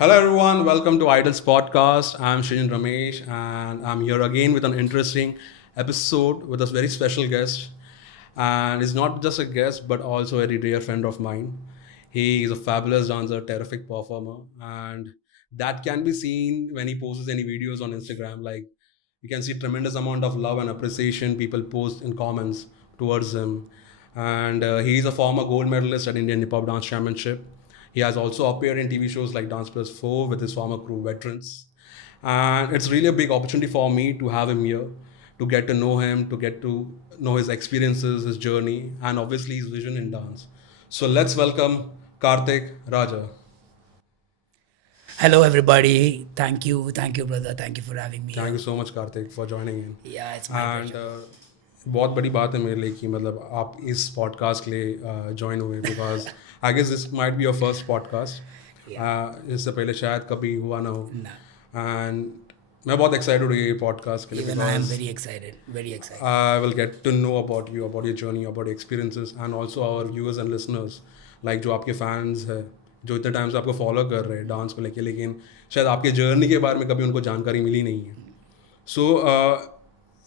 Hello everyone, welcome to Idols Podcast. I'm Shin Ramesh and I'm here again with an interesting episode with a very special guest. And he's not just a guest but also a very dear friend of mine. He is a fabulous dancer, terrific performer, and that can be seen when he posts any videos on Instagram. Like you can see tremendous amount of love and appreciation people post in comments towards him. And he is a former gold medalist at Indian Hip Hop Dance Championship. He has also appeared in TV shows like Dance Plus 4 with his former crew veterans. And it's really a big opportunity for me to have him here, to get to know him, to get to know his experiences, his journey, and obviously his vision in dance. So let's welcome Karthik Raja. Hello, everybody. Thank you, brother. Thank you for having me thank here. You so much Kartik for joining in Yeah, it's my and pleasure. बहुत बड़ी बात है मेरे लिए कि मतलब आप इस पॉडकास्ट के लिए ज्वाइन हुए because I guess this might be your first podcast इससे पहले शायद कभी हुआ ना हो Nah, एंड मैं बहुत एक्साइटेड हूँ ये पॉडकास्ट के लिए even I am because very excited. Very excited. I will get to know about you, about your journey, about your experiences, and also our viewers and listeners, like जो आपके fans है, जो इतने time से आपको follow कर रहे हैं डांस को लेके, लेकिन शायद आपके जर्नी के बारे में कभी उनको जानकारी मिली नहीं है. सो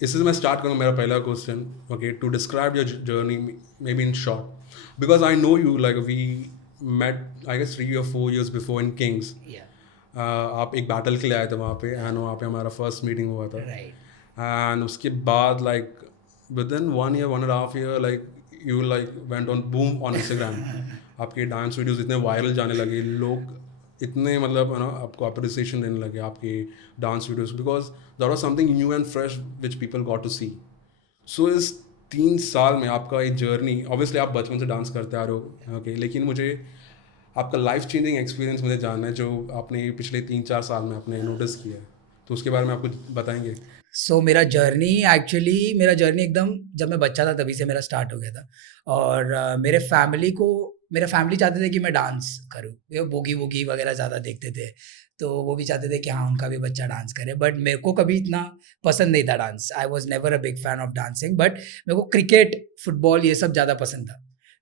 इससे मैं स्टार्ट करूँ मेरा पहला question. Okay, to describe your journey maybe in short, because I know you like we met I guess 3 or 4 years before in Kings. Yeah, आप एक बैटल के लिए आए थे वहाँ पे एंड वहाँ पे हमारा फर्स्ट मीटिंग हुआ था. right. And उसके बाद like within 1 year 1.5 year like you like went on boom on Instagram. आपके डांस वीडियोस इतने वायरल जाने लगे, लोग इतने मतलब आपको अप्रिसिएशन देने लगे आपके dance videos because that was something new and fresh which people got to see. So इस 3 साल में आपका एक जर्नी, ऑब्वियसली आप बचपन से डांस करते आ रहे हो, ओके, लेकिन मुझे आपका लाइफ चेंजिंग एक्सपीरियंस मुझे जानना है जो आपने पिछले 3-4 साल में आपने नोटिस किया है, तो उसके बारे में आप कुछ बताएंगे. सो मेरा जर्नी एकदम जब मैं बच्चा था तभी से मेरा स्टार्ट हो गया था. और मेरे फैमिली चाहते थे कि मैं डांस करूँ. ये बोगी वोगी वगैरह ज़्यादा देखते थे, तो वो भी चाहते थे कि हाँ उनका भी बच्चा डांस करे. बट मेरे को कभी इतना पसंद नहीं था dance. I was never a big fan of dancing. But मेरे को क्रिकेट, फुटबॉल ये सब ज़्यादा पसंद था.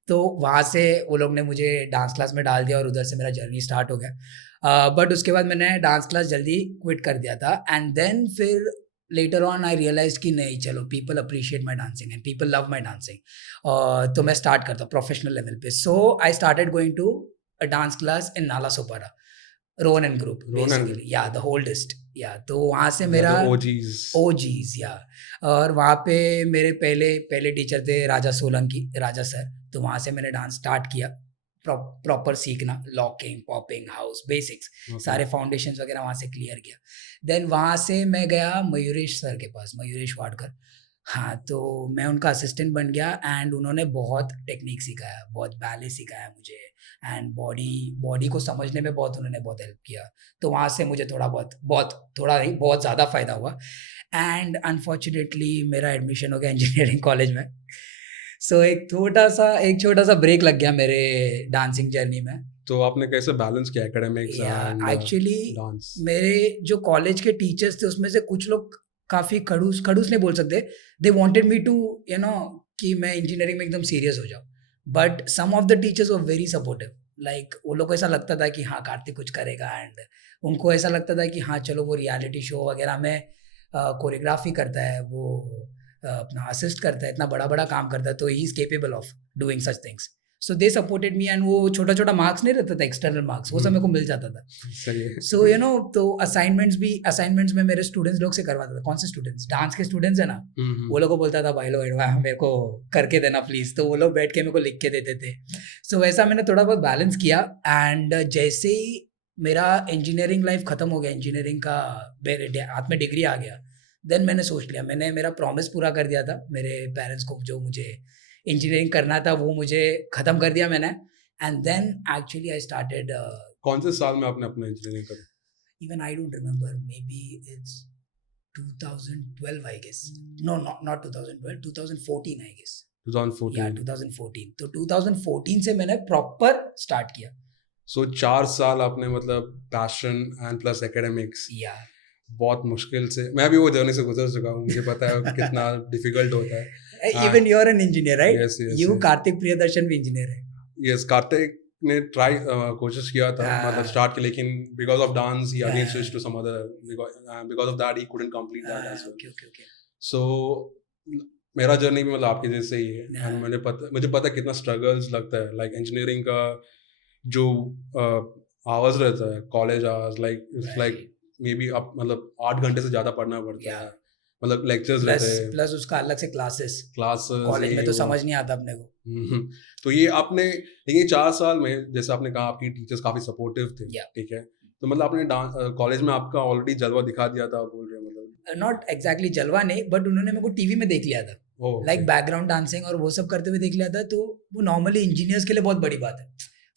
तो वहाँ से वो लोग ने मुझे डांस क्लास में डाल दिया और उधर से मेरा जर्नी स्टार्ट हो गया. बट उसके बाद मैंने डांस क्लास जल्दी क्विट कर दिया था. एंड देन फिर लेटर ऑन आई रियलाइज कि नहीं, चलो people appreciate my dancing and people love my dancing. तो मैं स्टार्ट करता हूँ प्रोफेशनल लेवल पे. So I started going to a dance class in Nala Sopara, Rohan and group Rohan and basically. Yeah the oldest. या तो वहाँ से मेरा OGs. ओजीज. या और वहाँ पे मेरे पहले पहले टीचर थे राजा सर. तो वहाँ से मैंने डांस स्टार्ट किया, प्रॉपर सीखना, locking, popping, house basics, Okay. सारे फाउंडेशंस वगैरह वहाँ से क्लियर किया. देन वहाँ से मैं गया मयूरेश सर के पास, मयूरेश वाडकर. हाँ, तो मैं उनका असिस्टेंट बन गया एंड उन्होंने बहुत टेक्निक सिखाया, बहुत बैले सिखाया मुझे. एंड बॉडी बॉडी को समझने में उन्होंने बहुत हेल्प किया. तो वहाँ से मुझे थोड़ा नहीं, बहुत ज़्यादा फ़ायदा हुआ. एंड अनफॉर्चुनेटली मेरा एडमिशन हो गया इंजीनियरिंग कॉलेज में. सो एक छोटा सा ब्रेक लग गया मेरे डांसिंग जर्नी में. तो आपने कैसे बैलेंस किया एकेडमिक्स एंड एक्चुअली डांस. मेरे जो कॉलेज के टीचर्स थे उसमें से कुछ लोग काफ़ी खड़ूस खड़ूस नहीं बोल सकते. दे वांटेड मी टू कि मैं इंजीनियरिंग में एकदम सीरियस हो जाऊँ. But some of the teachers were very supportive. Like वो लोग को ऐसा लगता था कि हाँ कार्तिक कुछ करेगा. एंड उनको ऐसा लगता था कि हाँ चलो वो रियलिटी शो वगैरह में कोरियोग्राफी करता है, वो अपना असिस्ट करता है, इतना बड़ा बड़ा काम करता है, तो he is capable of doing such things. So they supported me. And वो छोटा छोटा मार्क्स नहीं रहता था, एक्सटर्नल मार्क्स, वो सब मेरे को मिल जाता था. सही है. सो तो असाइनमेंट्स में मेरे स्टूडेंट्स लोग से करवाता था. कौन से स्टूडेंट्स? डांस के स्टूडेंट्स है ना, वो लोग को बोलता था भाई लोग मेरे को करके देना प्लीज़. तो वो लोग बैठ के मेरे को लिख के देते थे. सो वैसा मैंने थोड़ा बहुत बैलेंस किया. एंड जैसे ही मेरा इंजीनियरिंग लाइफ ख़त्म हो गया, इंजीनियरिंग का मेरे हाथ में डिग्री आ गया, देन मैंने सोच लिया, मैंने मेरा प्रॉमिस पूरा कर दिया था मेरे पेरेंट्स को, जो मुझे इंजीनियरिंग करना था वो मुझे ख़त्म कर दिया मैंने. And then actually I started. कौन से साल में आपने अपना इंजीनियरिंग करा? Even I don't remember. Maybe it's 2012, I guess. No, not 2012. 2014, I guess. 2014. Yeah, 2014. तो 2014 से मैंने प्रॉपर स्टार्ट किया. सो 4 साल आपने मतलब पैशन एंड प्लस एकेडमिक्स या बहुत मुश्किल से, मैं भी वो जर्नी से गुजर चुका हूँ, मुझे पता है कितना डिफिकल्ट होता है. Even you are an engineer, right? Yes, yes, you yes. Kartik Priyadarshan भी इंजीनियर है. यस, कार्तिक ने ट्राई कोशिश किया था मतलब स्टार्ट के, लेकिन बिकॉज ऑफ डांस ही again switch to some other, because of that he couldn't complete that as well. Okay okay okay so मेरा जर्नी भी मतलब आपके जैसे ही है. हाँ. एंड मुझे पता है कितना स्ट्रगल्स लगता है. लाइक इंजीनियरिंग का जो आवर्स रहता है, college hours, like it's like may be आप मतलब 8 घंटे से ज़्यादा पढ़ना पड़ता है. मतलब लेक्चर्स रहते प्लस हैं, प्लस उसका अलग से क्लासेस क्लासेस, कॉलेज में ये तो वो. समझ नहीं आता अपने को. तो ये आपने, लेकिन 4 साल में जैसे आपने कहा आपकी टीचर्स काफ़ी सपोर्टिव थे, Yeah. ठीक है. तो मतलब आपने कॉलेज में आपका ऑलरेडी जलवा दिखा दिया था, आप बोल रहे हैं मतलब. नॉट एग्जैक्टली जलवा नहीं, बट उन्होंने मेरे को टीवी में देख लिया था, ओह, लाइक बैकग्राउंड डांसिंग और वो सब करते हुए देख लिया था. तो वो नॉर्मली इंजीनियर्स के लिए बहुत बड़ी बात है.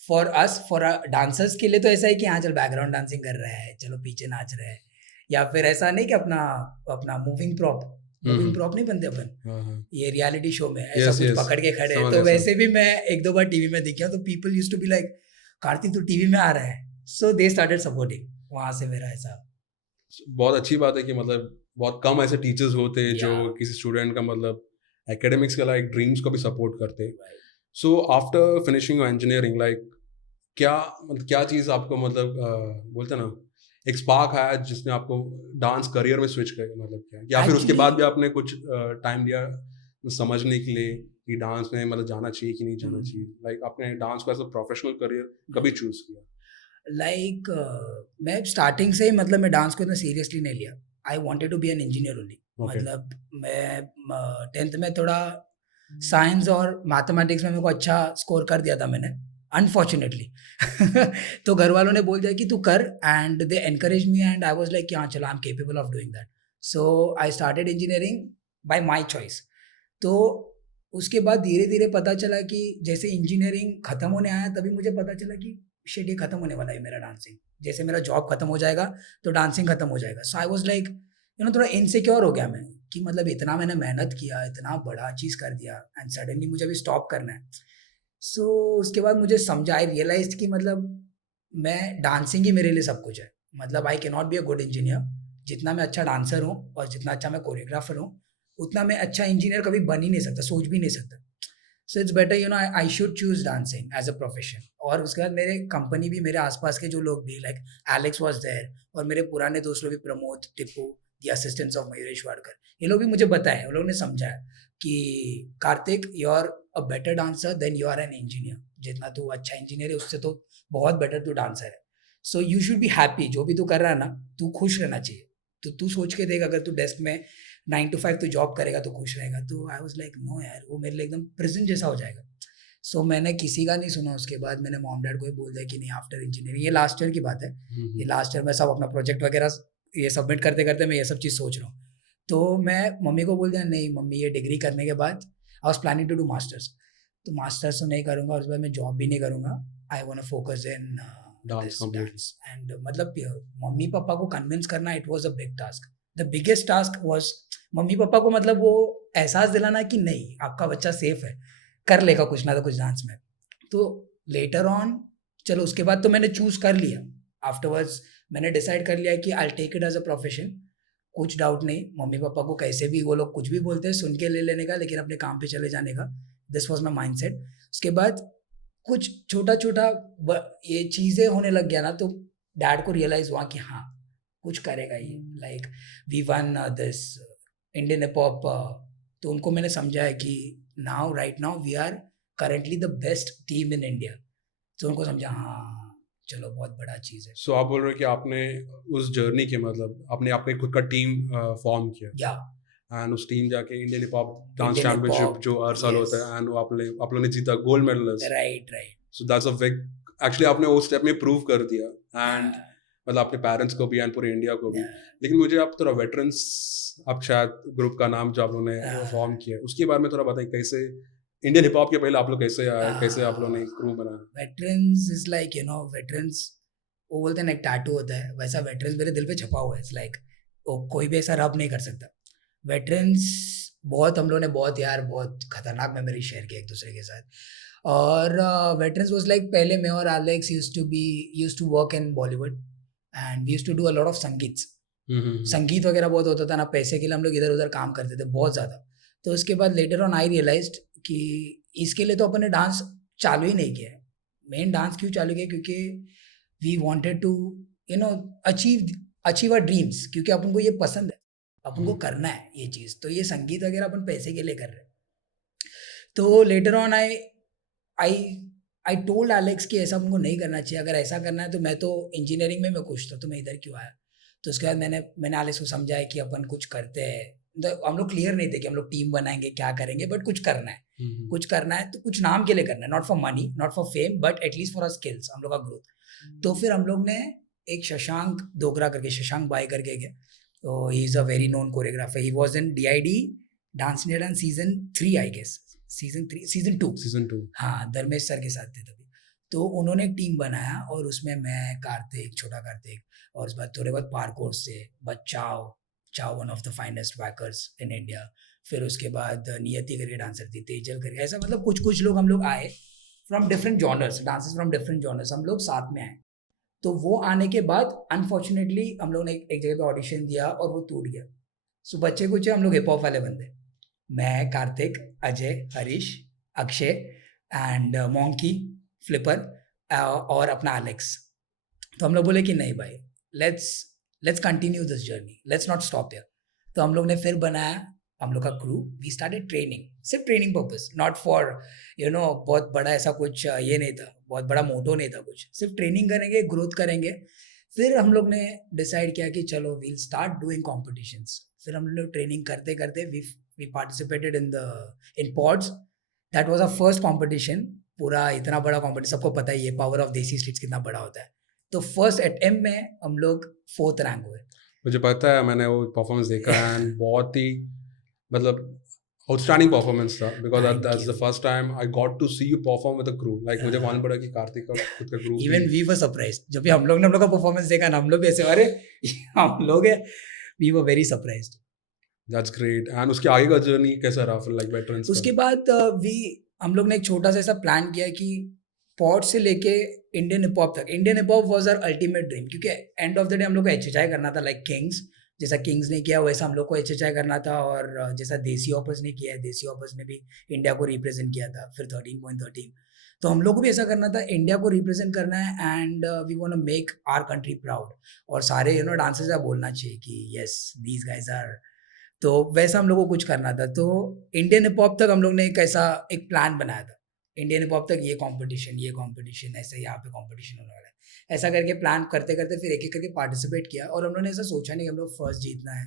फॉर अस, फॉर डांसर्स के लिए तो ऐसा है कि हाँ चल बैकग्राउंड डांसिंग कर रहा है, चलो पीछे नाच रहे हैं, या फिर ऐसा नहीं कि अपना अपना मूविंग प्रॉप नहीं बनते अपन हाँ. ये रियलिटी शो में ऐसा Yes, कुछ yes. पकड़ के खड़े हैं. समझ तो गया, वैसे भी मैं 1-2 बार टीवी में दिखा, तो people used to be like Kartik तो टीवी में आ रहा है, सो दे स्टार्टेड सपोर्टिंग. वहां से मेरा ऐसा. बहुत अच्छी बात है कि मतलब बहुत कम ऐसे टीचर्स होते हैं जो Yeah. किसी स्टूडेंट का मतलब एकेडमिक्स के लाइक ड्रीम्स को भी सपोर्ट करते हैं. So after finishing engineering, like क्या चीज़ आपको मतलब बोलते हैं ना, एक स्पार्क आया जिसने आपको डांस करियर में स्विच कर, मतलब क्या, या फिर उसके Actually- बाद भी आपने कुछ टाइम लिया समझने के लिए कि डांस में मतलब जाना चाहिए कि नहीं जाना चाहिए. लाइक आपने डांस को एज अ प्रोफेशनल करियर कभी चूज किया? लाइक मैं स्टार्टिंग से ही मतलब मैं डांस को इतना सीरियसली नहीं लिया. I wanted to be an engineer only. Okay. मतलब मैं 10th में थोड़ा साइंस और मैथमेटिक्स में मेरे को अच्छा स्कोर कर दिया था मैंने, अनफॉर्चुनेटली. तो घर वालों ने बोल दिया कि तू कर, and they encourage me, and I was like कि हाँ चलो I am capable of doing that. So I started engineering bye my choice. तो उसके बाद धीरे धीरे पता चला कि जैसे इंजीनियरिंग खत्म होने आया तभी मुझे पता चला कि शिट ये खत्म होने वाला है मेरा डांसिंग. जैसे मेरा जॉब खत्म हो जाएगा तो डांसिंग खत्म हो जाएगा. सो आई वाज लाइक थोड़ा इनसिक्योर हो गया मैं कि मतलब इतना मैंने मेहनत किया, इतना बड़ा चीज़ कर दिया, एंड सडनली मुझे अभी स्टॉप करना है. सो उसके बाद मुझे समझा, आई रियलाइज कि मतलब मैं डांसिंग ही मेरे लिए सब कुछ है. मतलब I can not be a good engineer. जितना मैं अच्छा डांसर हूँ और जितना अच्छा मैं कोरियोग्राफर हूँ, उतना मैं अच्छा इंजीनियर कभी बन ही नहीं सकता, सोच भी नहीं सकता. So it's better I should choose dancing as a profession. और उसके बाद मेरे कंपनी भी, मेरे आसपास के जो लोग भी, लाइक एलेक्स वॉज देयर, और मेरे पुराने दोस्त लोग भी, Pramod, Tippu, the assistants of Mayuresh Wadkar, ये लोग भी मुझे बताए, उन लोगों ने समझाया कि Kartik you are a better dancer than you are an engineer. जितना तू अच्छा इंजीनियर है उससे तो बहुत बेटर तू डांसर है. So you should be happy. जो भी तू कर रहा है ना, तू खुश रहना चाहिए. तो तू सोच के देख, अगर तू डेस्क में 9 to 5 तू जॉब करेगा तो खुश रहेगा. तो आई वाज लाइक नो यार, वो मेरे लिए एकदम प्रेजेंट जैसा हो जाएगा. सो मैंने किसी का नहीं सुना. उसके बाद मैंने मॉम डैड को ही बोल दिया कि नहीं, आफ्टर इंजीनियरिंग, ये लास्ट ईयर की बात है, ये लास्ट ईयर में सब अपना प्रोजेक्ट वगैरह ये सबमिट करते करते मैं ये सब चीज़ सोच रहा हूँ. तो मैं मम्मी को बोल दिया, नहीं मम्मी ये डिग्री करने के बाद I was planning to do masters. तो मास्टर्स तो नहीं करूँगा, उसके बाद मैं जॉब भी नहीं करूँगा. I want to focus in Dance completely. Dance. And मतलब मम्मी पापा को कन्विंस करना, it was a big task. The biggest task was mummy papa को मतलब वो एहसास दिलाना कि नहीं, आपका बच्चा सेफ है, कर लेगा कुछ ना तो कुछ डांस में. तो लेटर ऑन, चलो उसके बाद तो मैंने चूज कर लिया. आफ्टरवर्ड्स मैंने डिसाइड कर लिया कि I take it as a profession. कुछ डाउट नहीं, मम्मी पापा को कैसे भी वो लोग कुछ भी बोलते हैं सुन के ले लेने का, लेकिन अपने काम पे चले जाने का. This was my mind set. उसके बाद कुछ छोटा छोटा ये चीज़ें होने लग गया ना, तो डैड को रियलाइज हुआ कि हाँ कुछ करेगा ये. Like we won this Indian hip hop. तो उनको मैंने समझाया कि now right now we are currently the best team in India. तो उनको समझा हाँ चलो बहुत बड़ा चीज़ है. सो आप बोल रहे हो कि आपने उस जर्नी के मतलब आपने आपने खुद का टीम फॉर्म किया, या एंड उस टीम जाके Indian hip hop dance Indian hip championship hop, जो हर साल yes. होता है, एंड वो आप लोगों ने जीता gold medalist. Right right. So that's a big, actually आपने उस स्टेप में प्रूव कर दिया, एंड मतलब अपने पेरेंट्स को भी एंड पूरे इंडिया को भी. लेकिन मुझे आप थोड़ा वेटरन्स, आप शायद ग्रुप का नाम जो आप लोगों ने फॉर्म किया, उसके बारे में थोड़ा बताएं. कैसे इंडियन हिप हॉप के पहले आप लोग कैसे आए, कैसे आप लोगों ने ग्रुप बनाया? वेटरन्स इज लाइक वेटरन्स, वो बोलते हैं ना एक टैटू होता है, वैसा वेटरन्स मेरे दिल पे छपा हुआ है. इट्स लाइक कोई भी ऐसा रब नहीं कर सकता. वेटरन्स बहुत हम लोगों ने बहुत यार बहुत खतरनाक मेमोरी शेयर की एक दूसरे के साथ. और वेटरन्स वाज लाइक, पहले मैं और Alex used to work in Bollywood, and we used to do a lot of sangeet. Sangeet वगैरह बहुत होता था ना, पैसे के लिए हम लोग इधर उधर काम करते थे बहुत ज़्यादा. तो उसके बाद लेटर ऑन आई रियलाइज्ड कि इसके लिए तो अपन ने डांस चालू ही नहीं किया है. मेन डांस क्यों चालू किया, क्योंकि we wanted to you know achieve our dreams, क्योंकि अपन को ये पसंद है, अपन को करना है ये चीज़। तो ये संगीत वगैरह अपन पैसे के लिए कर रहे हैं। तो letter on I I told Alex कि ऐसा हमको नहीं करना चाहिए, अगर ऐसा करना है तो मैं तो इंजीनियरिंग में मैं खुश था, तो मैं इधर क्यों आया। तो उसके बाद मैंने एलेक्स को समझाया कि अपन कुछ करते हैं, हम लोग क्लियर नहीं थे कि हम लोग टीम बनाएंगे क्या करेंगे, बट कुछ करना है, कुछ करना है तो कुछ नाम के लिए करना है, not for money, not for fame, but at least for our skills, हम लोग का ग्रोथ। तो फिर हम लोग ने एक शशांक डोगरा करके, शशांक बाई करके गया, तो he is a very known choreographer, he was in DID dance India dance season 3 I guess, season 2 हाँ, धर्मेश सर के साथ थे तभी। तो उन्होंने एक टीम बनाया और उसमें मैं, कार्तिक, छोटा कार्तिक, और उसके बाद थोड़े बहुत पार्कोर से बचाओ, चाओ one of the finest Wacker's in India, फिर उसके बाद नियति करके डांसर थी, तेजल करके, ऐसा मतलब कुछ लोग हम लोग आए from different genres, dances from different genres, हम लोग साथ में आए। तो वो आने के बाद अनफॉर्चुनेटली हम लोग ने एक जगह पे ऑडिशन दिया और वो टूट गया। सो बच्चे कुछ हम लोग हिप हॉप वाले बंदे, मैं, Kartik, Ajay, Harish, Akshay and monkey, flipper और अपना एलेक्स। तो हम लोग बोले कि नहीं भाई, let's continue this journey, let's not stop here. तो हम लोग ने फिर बनाया हम लोग का क्रू, वी स्टार्टेड ट्रेनिंग, सिर्फ ट्रेनिंग पर्पस, नॉट फॉर बहुत बड़ा ऐसा कुछ ये नहीं था, बहुत बड़ा मोटो नहीं था कुछ, सिर्फ ट्रेनिंग करेंगे, ग्रोथ करेंगे। फिर हम लोग ने डिसाइड किया कि चलो वील स्टार्ट डूइंग कॉम्पिटिशन्स। फिर हम लोग ट्रेनिंग करते करते we participated in pods, that was our first competition. पूरा इतना बड़ा कॉम्पिटिशन, सबको पता ही है पावर ऑफ देसी स्ट्रीट्स कितना बड़ा होता है। तो फर्स्ट अटेम्प्ट में हम लोग 4th रैंक हुए। मुझे पता है, मैंने वो परफॉर्मेंस देखा एंड बहुत ही मतलब आउटस्टैंडिंग परफॉर्मेंस था, because that's the first time I got to see you perform with a crew. Like मुझे मालूम पड़ा कि कार्तिक का खुद का group even we were surprised, जब भी हम लोग ने हम लोग का परफॉर्मेंस देखा ना, हम लोग भी ऐसे, अरे हम लोग है, we were very surprised. That's great. And उसके आगे का जर्नी कैसा रहा फिर, लाइक वेटरन्स उसके बाद हम लोग ने एक छोटा सा ऐसा प्लान किया कि पॉड से लेके इंडियन हिप हॉप तक, Indian hip hop was our ultimate dream, क्योंकि एंड ऑफ द डे हम लोग को HHI करना था, लाइक किंग्स, जैसा किंग्स ने किया वैसा हम लोग को HHI करना था, और जैसा देसी ऑपर्स ने किया है, देसी ऑपर्स ने भी इंडिया को रिप्रेजेंट किया था फिर 13.13, तो हम लोग को भी ऐसा करना था, इंडिया को रिप्रेजेंट करना है, and we want to make our country proud, और सारे डांसर्स का बोलना चाहिए कि यस दीज गाइज आर। तो वैसा हम लोग को कुछ करना था। तो इंडियन हिप हॉप तक हम लोग ने एक ऐसा एक प्लान बनाया था, इंडियन हिप हॉप तक ये कंपटीशन, ऐसे यहाँ पे कंपटीशन होने वाला है, ऐसा करके प्लान करते करते फिर एक एक करके पार्टिसिपेट किया। और हम लोगों ने ऐसा सोचा नहीं कि हम लोग फर्स्ट जीतना है,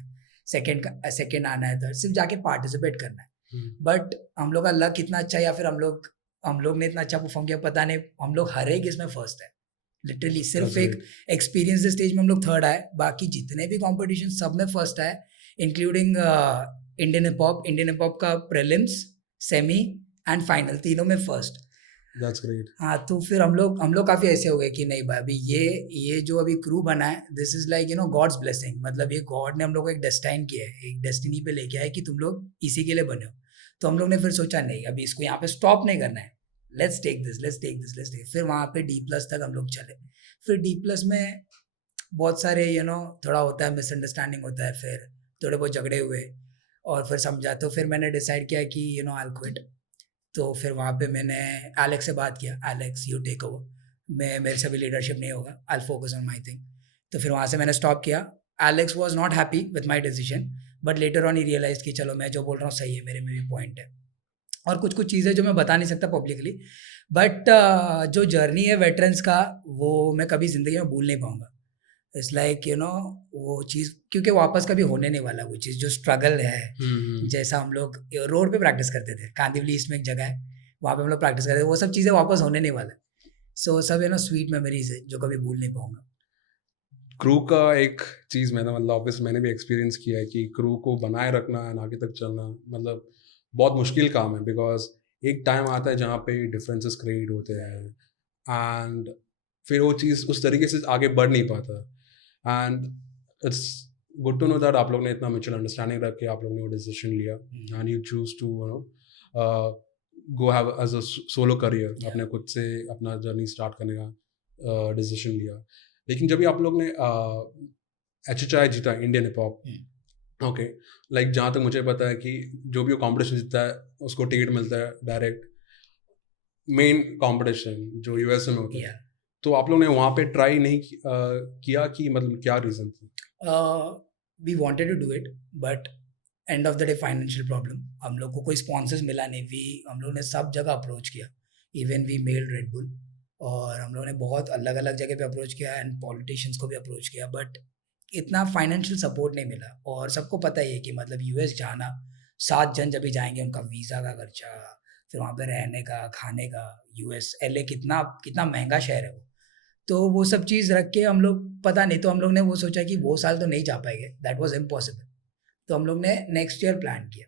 सेकंड आना है, थर्ड, सिर्फ जाके पार्टिसिपेट करना है। बट हम लोग का लक इतना अच्छा, या फिर हम लोग ने इतना अच्छा परफॉर्म किया, पता नहीं, हम लोग हर एक इसमें फर्स्ट है लिटरली। सिर्फ एक एक्सपीरियंस स्टेज में हम लोग थर्ड आए, बाकी जितने भी कॉम्पिटिशन सब में फर्स्ट आए, इंक्लूडिंग इंडियन हिप हॉप का प्रीलिम्स, सेमी एंड फाइनल, तीनों में फर्स्ट। That's great. हाँ, तो फिर हम लोग काफ़ी ऐसे हो गए कि नहीं भाई, अभी ये जो अभी क्रू बना है, this is like God's blessing, मतलब ये गॉड ने हम लोग को एक डेस्टाइन किया है, एक डेस्टिनी पे लेके आया कि तुम लोग इसी के लिए बने हो। तो हम लोग ने फिर सोचा नहीं, अभी इसको यहाँ पे स्टॉप नहीं करना है, लेट्स टेक दिस। फिर वहाँ पे D+ तक हम लोग चले। फिर D+ में बहुत सारे थोड़ा होता है, मिसअंडरस्टैंडिंग होता है, फिर थोड़े बहुत झगड़े हुए, और फिर समझा, तो फिर मैंने डिसाइड किया कि आई क्विट। तो फिर वहाँ पे मैंने एलेक्स से बात किया, एलेक्स यू टेक ओवर, मेरे से भी लीडरशिप नहीं होगा, I focus on my thing. तो फिर वहाँ से मैंने स्टॉप किया। Alex was not happy with my decision, but later on he realise कि चलो मैं जो बोल रहा हूँ सही है, मेरे में भी पॉइंट है। और कुछ चीज़ें जो मैं बता नहीं सकता पब्लिकली, बट जो जर्नी है वेटरन्स का, वो मैं कभी ज़िंदगी में भूल नहीं पाऊँगा। इट्स लाइक वो चीज़, क्योंकि वापस कभी होने नहीं वाला, वो चीज़ जो स्ट्रगल है, जैसा हम लोग रोड पे प्रैक्टिस करते थे, कांदिवली ईस्ट में एक जगह है, वहाँ पे हम लोग प्रैक्टिस करते थे, वो सब चीज़ें वापस होने नहीं वाला। सो सब स्वीट मेमोरीज है जो कभी भूल नहीं पाऊंगा। क्रू का एक चीज़ मतलब ऑब्वियस मैंने भी एक्सपीरियंस किया है कि क्रू को बनाए रखना एंड आगे तक चलना मतलब बहुत मुश्किल काम है, बिकॉज एक टाइम आता है जहाँ पे डिफरेंसेस क्रिएट होते हैं एंड फिर वो चीज़ उस तरीके से आगे बढ़ नहीं पाता। And it's good to know that आप लोग ने इतना म्यूचुअल अंडरस्टैंडिंग रख के आप लोग ने वो डिसीजन लिया and you choose to go have as a solo career, अपने खुद से अपना जर्नी स्टार्ट करने का डिसीजन लिया। लेकिन जब भी आप लोग ने HHI जीता, Indian hip hop, okay, like जहाँ तक मुझे पता है कि जो भी वो कॉम्पिटिशन जीतता है उसको टिकट मिलता है डायरेक्ट, मेन कंपटीशन जो यूएसए में होता है, Yeah. तो आप लोग ने वहाँ पे ट्राई नहीं किया कि मतलब क्या रीज़न था? We wanted to do it, but and of the day financial problem, हम लोग को कोई स्पॉन्सर्स मिला नहीं, हम लोग ने सब जगह अप्रोच किया, even we mail Red Bull, और हम लोग ने बहुत अलग अलग जगह पे अप्रोच किया एंड पॉलिटिशियंस को भी अप्रोच किया, बट इतना फाइनेंशियल सपोर्ट नहीं मिला। और सबको पता ही है कि मतलब यूएस जाना, 7 जन जब भी जाएंगे उनका वीज़ा का खर्चा, फिर वहाँ पे रहने का, खाने का, यूएस एलए कितना कितना महंगा शहर है वो, तो वो सब चीज़ रख के हम लोग पता नहीं, तो हम लोग ने वो सोचा कि वो साल तो नहीं जा पाएंगे, दैट वाज इम्पॉसिबल, तो हम लोग ने नेक्स्ट ईयर प्लान किया।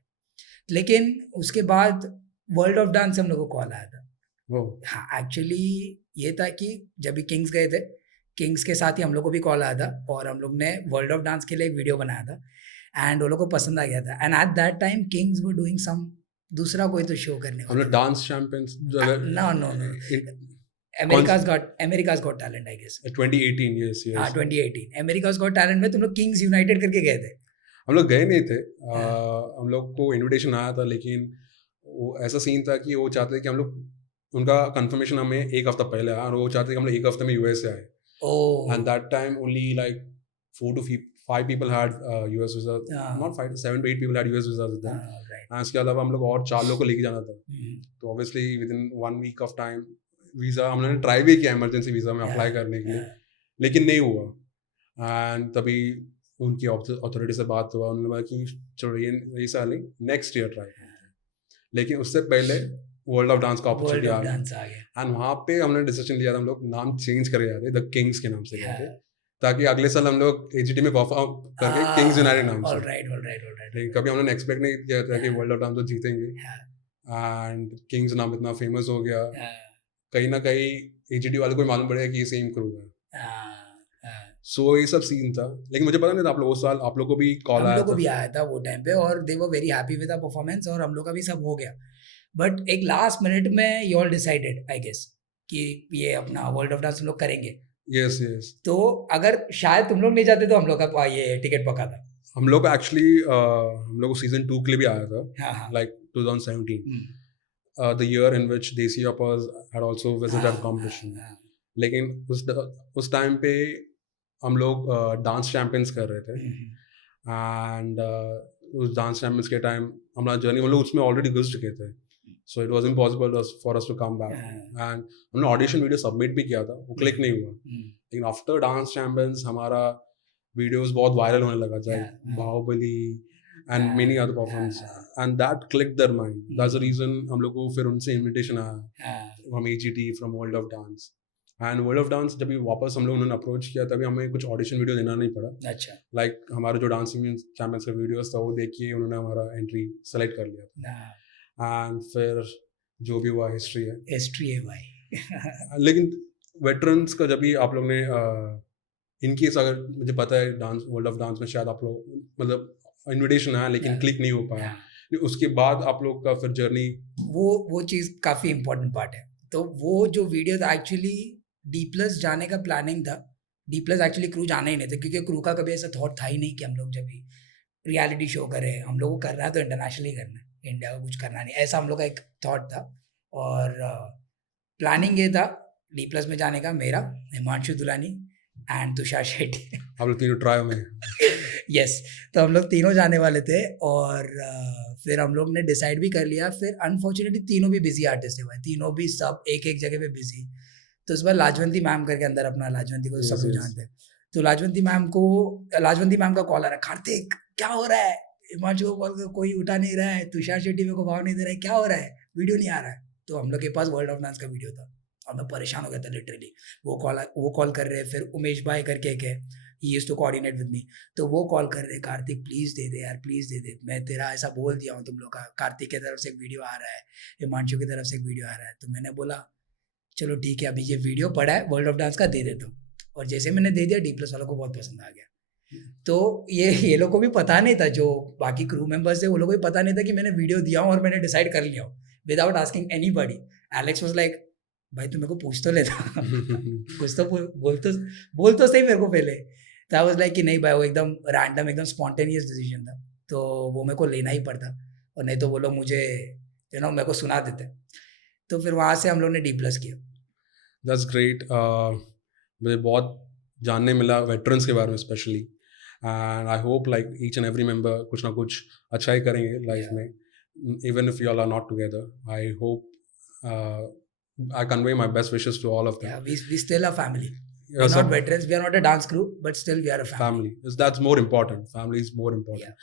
लेकिन उसके बाद वर्ल्ड ऑफ डांस से हम लोग को कॉल आया था। वो हाँ, एक्चुअली ये था कि जब भी किंग्स गए थे, किंग्स के साथ ही हम लोग को भी कॉल आया था, और हम लोग ने वर्ल्ड ऑफ डांस के लिए एक वीडियो बनाया था एंड वो लोग को पसंद आ गया था, and at that time Kings were doing some दूसरा कोई तो शो करने हम लोग वाले डांस चैंपियंस जो अगर no no no in America's Got Talent I guess. 2018, yes हाँ, यस 2018 अमेरिकाज गॉट टैलेंट में तुम लोग किंग्स यूनाइटेड करके गए थे। हम लोग गए नहीं थे। हाँ। हम लोग को इनविटेशन आया था, लेकिन वो ऐसा सीन था कि वो चाहते थे कि हम लोग उनका कंफर्मेशन हमें एक हफ्ता पहले आया, और वो चाहते थे कि हम लोग एक हफ्ते में यूएस से आए, oh and that time only like 4 to 5 people had US visa, not 5, 7 to 8 people had US visas with them, right. and इसके अलावा हम लोग और 4 लोग को लेके जाना था। तो obviously with in 1 week of time visa हम लोगों ने ट्राई भी किया इमरजेंसी वीज़ा में अप्लाई करने के लिए, लेकिन नहीं हुआ। एंड तभी उनकी अथॉरिटी से बात हुआ, उन्होंने बोला कि चलो ये साल नहीं, नेक्स्ट ईयर ट्राई करते हैं। लेकिन उससे पहले वर्ल्ड ऑफ डांस का वर्ल्ड अपॉर्चुनिटी ऑफ आ गया, डांस आ गया। एंड वहाँ पे हमने डिसीजन लिया था, हम लोग नाम चेंज करके जाते द किंग्स के नाम से गए थे, Yeah. ताकि अगले साल हम लोग एजीटी में परफॉर्म करके किंग्स यूनाइटेड नाम से। All right all right all right. लेकिन कभी हमने एक्सपेक्ट नहीं किया था कि Yeah. वर्ल्ड ऑफ डांस तो जीतेंगे, Yeah. एंड किंग्स नाम इतना फेमस हो गया, Yeah. कहीं ना कहीं एजीटी वाले को मालूम पड़ेगा कि ये सेम क्रू है। Yeah. सो ये सब सीन था, लेकिन मुझे पता नहीं था आप लोग उस साल आप लोग को भी कॉल हम आया लोग को था। भी आया था वो टाइम पे, और they were very happy with the performance, और हम लोग का भी सब हो गया। बट एक लास्ट मिनट में you all decided I guess कि ये अपना वर्ल्ड ऑफ डांस हम लोग करेंगे, यस यस तो अगर शायद तुम लोग नहीं जाते तो हम लोग का ये टिकट पक्का था। हम लोग का एक्चुअली हम लोग को सीजन 2 के लिए भी आया था, हाँ हाँ। Like 2017, hmm, the year in which Desi Uppers had also visited हाँ, our competition. हाँ, लेकिन उस टाइम पे हम लोग डांस चैंपियंस कर रहे थे, एंड उस डांस चैंपियंस के टाइम हमारा जर्नी हम लोग उसमें ऑलरेडी घुस चुके थे, so it was impossible for us to come back, and हमने ऑडिशन वीडियो सबमिट भी किया था, वो क्लिक नहीं हुआ। लेकिन आफ्टर डांस चैंपियंस हमारा वीडियोस बहुत वायरल होने लगा, like Baahubali and many other performance, and that click their mind, that's the reason हम लोग को फिर उनसे इनविटेशन आया from AGT, from world of dance. And world of dance जब भी वापस हम लोग उन्होंने अप्रोच किया, तभी हमें कुछ ऑडिशन वीडियो देना नहीं पड़ा। अच्छा। लाइक हमारे जो डांसिंग चैंपियंस का वीडियोस था वो देखिए उन्होंने हमारा एंट्री सेलेक्ट कर लिया था, एंड फिर जो भी हुआ हिस्ट्री है। हिस्ट्री है भाई। लेकिन वेटरन्स का जब भी आप लोग ने इन केस अगर मुझे पता है डांस वर्ल्ड ऑफ डांस में शायद आप लोग मतलब इनविटेशन आया लेकिन क्लिक नहीं हो पाया, उसके बाद आप लोग का फिर जर्नी, वो चीज़ काफ़ी इम्पोर्टेंट पार्ट है। तो वो जो वीडियो था एक्चुअली D+ जाने का प्लानिंग था। D+ एक्चुअली क्रू जाना ही नहीं था, क्योंकि क्रू का कभी ऐसा थॉट था ही नहीं कि हम लोग जब भी रियलिटी शो करें, हम लोग को करना है तो इंटरनेशनली करना है, इंडिया का कुछ करना नहीं, ऐसा हम लोग का एक थॉट था। और प्लानिंग ये था D+ में जाने का, मेरा, हिमांशु दुलानी एंड तुषार शेट्टी। आप लोग तीनों ट्राई में यस, तो हम लोग तीनों जाने वाले थे, और फिर हम लोग ने डिसाइड भी कर लिया। फिर अनफॉर्चुनेटली तीनों भी बिजी आर्टिस्ट है भाई, तीनों भी सब एक एक जगह पे बिजी। तो इस बार लाजवंती मैम करके अंदर, अपना लाजवंती को सब लोग जानते हैं, तो लाजवंती मैम का कॉल आ रहा है, कार्तिक क्या हो रहा है, हिमांशु को कॉल कर कोई उठा नहीं रहा है, तुषार शेट्टी मेरे को भाव नहीं दे रहा है, क्या हो रहा है, वीडियो नहीं आ रहा है। तो हम लोग के पास वर्ल्ड ऑफ डांस का वीडियो था, और मैं परेशान हो गया था लिटरली। वो कॉल कर रहे हैं, फिर उमेश भाई करके एक है, he used to coordinate with me, तो वो कॉल कर रहे हैं, कार्तिक प्लीज़ दे दे यार, प्लीज़ दे दे, मैं तेरा ऐसा बोल दिया हूँ तुम लोग का, कार्तिक की तरफ से एक वीडियो आ रहा है, हिमांशु की तरफ से एक वीडियो आ रहा है। तो मैंने बोला चलो ठीक है, अभी ये वीडियो पड़ा है वर्ल्ड ऑफ डांस का, दे देता हूँ। और जैसे मैंने दे दिया, D+ वालों को बहुत पसंद आ गया। तो ये लोग को भी पता नहीं था, जो बाकी क्रू मेंबर्स थे वो लोग को भी पता नहीं था कि मैंने वीडियो दिया हूँ और मैंने डिसाइड कर लिया हूँ without asking anybody. Alex was like, भाई तू मेरे को पूछ तो लेता कुछ तो बोल तो सही मेरे को पहले। तो आई वाज लाइक कि नहीं भाई, वो एकदम रैंडम, एकदम स्पॉन्टेनियस डिसीजन था, तो वो मेरे को लेना ही पड़ता, और नहीं तो वो लोग मुझे मेरे को सुना देते। तो फिर वहाँ से हम लोग ने D+ किया। That's great. मुझे बहुत जानने मिला वेटरन्स के बारे में specially, and I hope like each and every member कुछ ना कुछ अच्छा ही करेंगे लाइफ Yeah. में, even if you all are not together. I hope I convey my best wishes to all of Yeah, them. we still a family. We're not सब veterans, we are not a dance crew, but still we are a family. family, that's more important, family is more Yeah. important,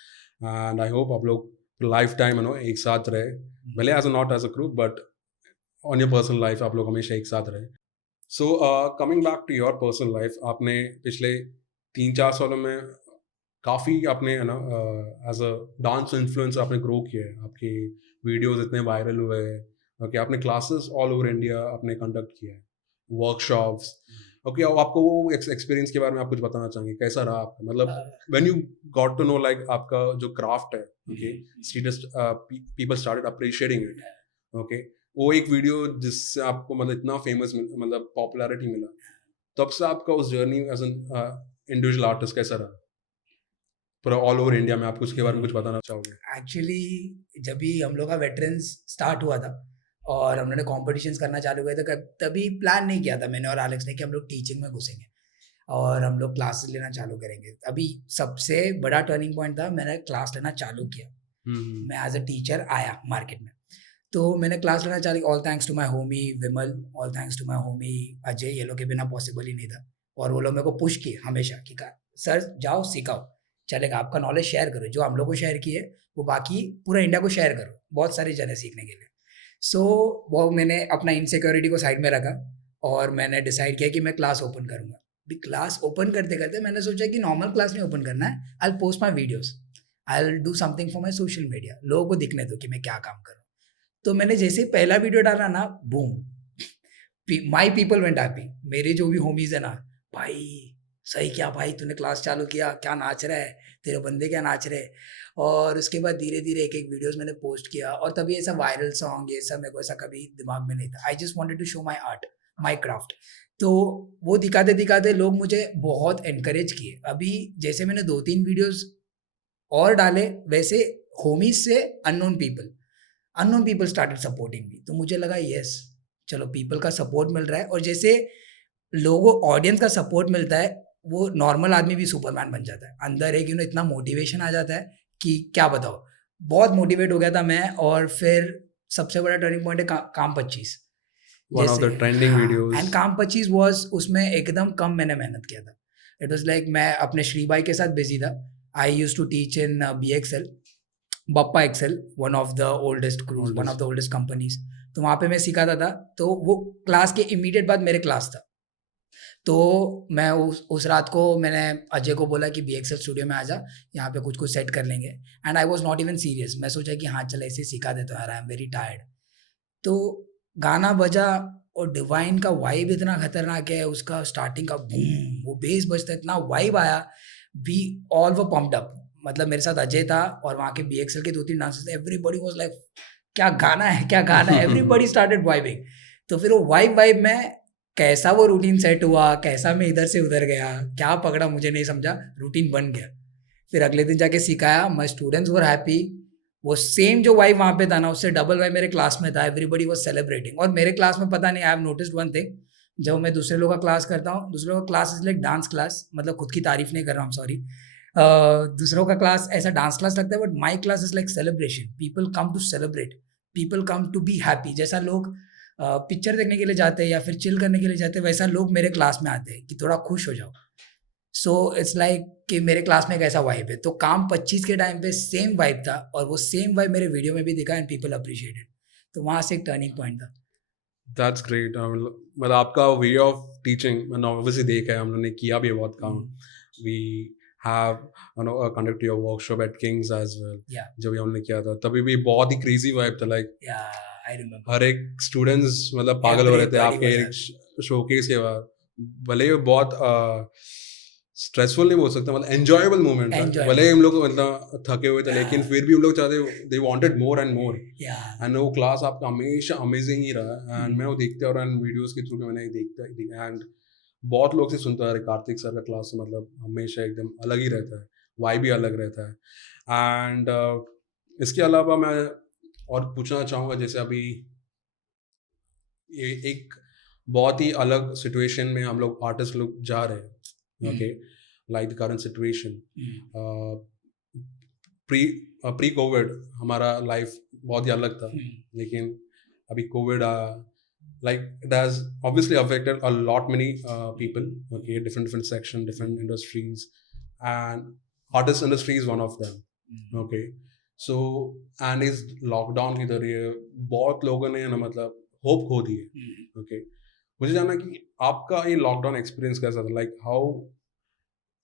and I hope आप लोग life time एक साथ रहे, भले as not as a group but on your personal life आप लोग हमेशा एक साथ रहे। So coming back to your personal life, आपने पिछले 3-4 सालों में काफ़ी आपने है ना एज अ डांस इन्फ्लुएंसर आपने ग्रो किया है, आपकी वीडियोस इतने वायरल हुए हैं, ओके, आपने क्लासेस ऑल ओवर इंडिया आपने कंडक्ट किया है, वर्कशॉप्स, ओके। अब आपको वो एक्सपीरियंस के बारे में आप कुछ बताना चाहेंगे, कैसा रहा आपका, मतलब when you got to know like आपका जो क्राफ्ट है, okay, people started appreciating it, okay, वो एक वीडियो जिससे आपको मतलब इतना फेमस मतलब पॉपुलैरिटी मिला, तब से आपका उस journey as an individual artist कैसा रहा पूरा ऑल ओवर इंडिया में, आप उसके बारे में कुछ बताना चाहोगे? एक्चुअली जब भी हम लोग का वेटरन्स स्टार्ट हुआ था और हम लोगों ने कॉम्पिटिशन्स करना चालू किया था, तभी प्लान नहीं किया था मैंने और एलेक्स ने कि हम लोग टीचिंग में घुसेंगे और हम लोग क्लासेस लेना चालू करेंगे। अभी सबसे बड़ा टर्निंग पॉइंट था, मैंने क्लास लेना चालू किया। मैं एज अ टीचर आया मार्केट में, तो मैंने क्लास लेना चालू, all thanks to my homie Vimal, all thanks to my homie Ajay, ये लोग के बिना पॉसिबल ही नहीं था। और वो लोग मेरे को पुश किए हमेशा कि सर जाओ सिखाओ, चलेगा, आपका नॉलेज शेयर करो, जो हम लोग को शेयर किए वो बाकी पूरा इंडिया को शेयर करो, बहुत सारे जने सीखने के लिए। सो वो मैंने अपना इनसिक्योरिटी को साइड में रखा और मैंने डिसाइड किया कि मैं क्लास ओपन करूँगा। भी क्लास ओपन करते करते मैंने सोचा कि नॉर्मल क्लास नहीं ओपन करना है, I will post my videos, I will do something for my social media, लोगों को दिखने दो कि मैं क्या काम करूँ। तो मैंने जैसे ही पहला वीडियो डाला ना, boom, my people went happy. मेरे जो भी होमीज है ना, भाई सही क्या भाई, तूने क्लास चालू किया, क्या नाच रहा है, तेरे बंदे क्या नाच रहे। और उसके बाद धीरे धीरे एक एक वीडियोस मैंने पोस्ट किया, और तभी ऐसा वायरल सॉन्ग ये सब मेरे को ऐसा कभी दिमाग में नहीं था। I just wanted to show my art, my craft. तो वो दिखाते दिखाते लोग मुझे बहुत एनकरेज किए। अभी जैसे मैंने 2-3 वीडियोस और डाले, वैसे होमीज से unknown people started supporting me. तो मुझे लगा यस, चलो पीपल का सपोर्ट मिल रहा है, और जैसे लोगों ऑडियंस का सपोर्ट मिलता है, वो नॉर्मल आदमी भी सुपरमैन बन जाता है। अंदर एक इतना मोटिवेशन आ जाता है कि क्या बताओ, बहुत मोटिवेट हो गया था मैं। और फिर सबसे बड़ा टर्निंग पॉइंट है काम 25, one of the trending videos, and काम 25 वाज, उसमें एकदम कम मैंने मेहनत किया था। इट वाज लाइक मैं अपने श्री भाई के साथ बिजी था। I used to teach in BXL, Bappa Excel, one of the oldest crews, one of the oldest companies. तो वहाँ पे मैं सिखाता था। तो वो क्लास के इमीडिएट बाद मेरे क्लास था। तो मैं उस रात को मैंने अजय को बोला कि BXL स्टूडियो में आ जा, यहाँ पे कुछ कुछ सेट कर लेंगे। And I was not even serious, मैं सोचा कि हाँ चल ऐसे सिखा देता हूँ यार, आई एम वेरी टायर्ड। तो गाना बजा, और डिवाइन का वाइब इतना खतरनाक है, उसका स्टार्टिंग का बूम, वो बेस बजता इतना वाइब आया, we all were pumped up. मतलब मेरे साथ अजय था और वहाँ के BXL के 2-3 डांसर्स, एवरीबॉडी वाज लाइक क्या गाना है, क्या गाना है, एवरीबॉडी स्टार्टेड वाइबिंग। तो फिर वो वाइब में कैसा वो रूटीन सेट हुआ, कैसा मैं इधर से उधर गया, क्या पकड़ा मुझे नहीं समझा, रूटीन बन गया। फिर अगले दिन जाके सिखाया, माय स्टूडेंट्स वर हैप्पी। वो सेम जो वाइब वहाँ पे था ना, उससे डबल वाइब मेरे क्लास में था, एवरीबॉडी वाज सेलिब्रेटिंग। और मेरे क्लास में पता नहीं, I have noticed one thing, जब मैं दूसरे लोगों का क्लास करता हूँ, दूसरे लोगों का class is like dance class, मतलब खुद की तारीफ नहीं कर रहा हूँ, सॉरी, दूसरों का क्लास ऐसा डांस क्लास लगता है, but my class is like celebration. People come to celebrate, people come to be happy. जैसा लोग पिक्चर देखने के लिए जाते हैं या फिर चिल करने के लिए जाते हैं, वैसा लोग मेरे क्लास में आते हैं कि थोड़ा खुश हो जाओ। सो इट्स लाइक कि मेरे क्लास में एक ऐसा वाइब है। तो काम 25 के टाइम पे सेम वाइब था, और वो सेम वाइब मेरे वीडियो में भी दिखा, एंड पीपल अप्रिशिएटेड। तो वहाँ से एक टर्निंग पॉइंट था। That's great. मतलब आपका वे ऑफ टीचिंग मैंने ऑब्वियसली देखा है, हम लोगों ने किया भी बहुत काम। We have conduct your workshop at Kings as well. जब भी हमने किया था तभी भी बहुत ही क्रेजी वाइब था, लाइक आई रिमेंबर हर एक स्टूडेंट्स मतलब पागल हो रहे थे आपके शोकेस के बाद। भले ही बहुत स्ट्रेसफुल नहीं बोल सकता, मतलब एंजॉयबल मोमेंट था। भले ही हम लोग मतलब थके हुए थे, लेकिन फिर भी हम लोग चाहते, they wanted more and more. And वो क्लास आपका हमेशा अमेजिंग ही रहा। एंड मैं वो देखते और वीडियोस के थ्रू मैंने देखता, एंड बहुत लोग से सुनता है कार्तिक सर का क्लास, मतलब हमेशा एकदम अलग ही रहता है, वाइब भी अलग रहता है। एंड इसके अलावा मैं और पूछना चाहूँगा, जैसे अभी ये एक बहुत ही अलग सिचुएशन में हम लोग आर्टिस्ट लोग जा रहे हैं, okay, like the current situation. Pre pre Covid हमारा लाइफ बहुत ही अलग था, लेकिन अभी कोविड आया, like it has obviously affected a lot many people, okay, different section, different industries, and artist industry is one of them, okay. So and इस lockdown की जरिए बहुत लोगों ने ना मतलब होप खो दी है, okay. मुझे जानना कि आपका ये लॉकडाउन एक्सपीरियंस कैसा था, like how